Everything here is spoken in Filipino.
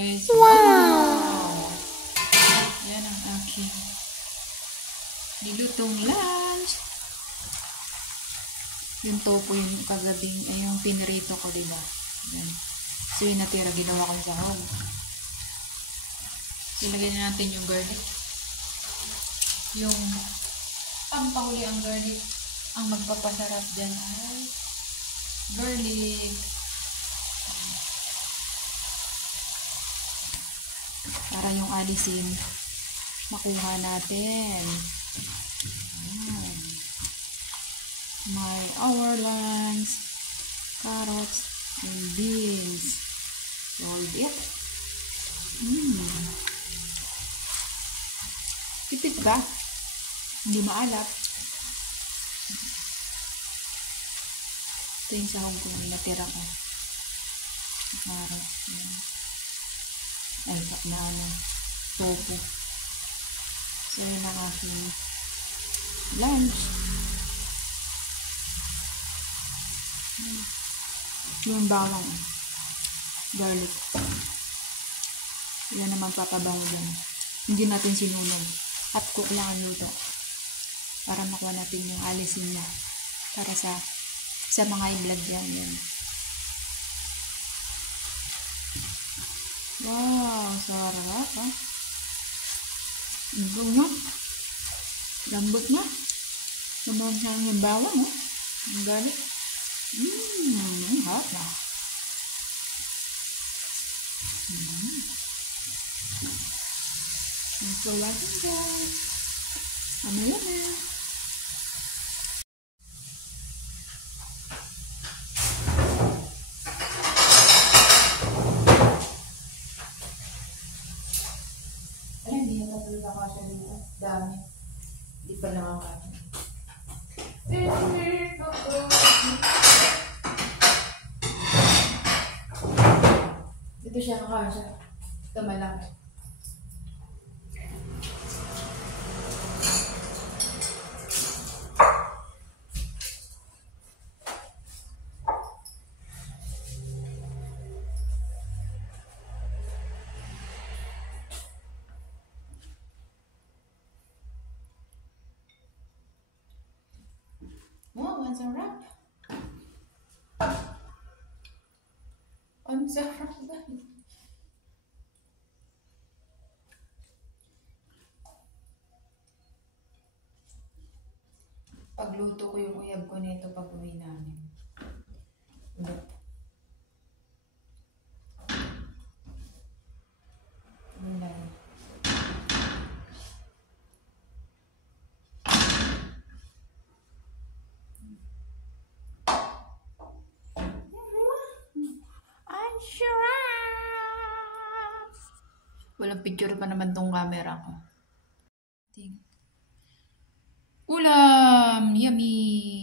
guys. Wow! Yan ang aking nilutong lunch. Yung tofu yung kagabing, ay yung pinirito ko, diba? Yan. So yung natira, ginawa ko sa sahog. Ilagay na natin yung garlic. Yung pampahuli ang garlic. Ang magpapasarap dyan ay garlic. Para yung alisin makuha natin. May ouerlands, carrots, and beans. Hold it. Tipid ba? Hindi maalat. Ito yung sahog ko. Natira ko. Carrots. Ay, tofu. So, yun ang aking lunch. Yung bawang. Garlic. Yan naman papabango yan. Hindi natin sinunog. Hot cook lang ang luto. Para makuha natin yung alisin niya. Para sa mga i-vlog yan. Wow, sarap ha. Lambot na. Lumawag siya yung bawang ha. Ang garlic. Hot na. So, natin guys. Ano yun eh? Ay, hindi na talaga nakasya dito. Dami. Hindi pa nakakasya. Dito siya nakasya. Ito malaki. Wow, ang sarap. Ang sarap ba? Pagluto ko yung uyab ko nito pag uwi namin. Ulit. Gulay. Walang picture pa naman tong camera ko. Ulam! Yummy!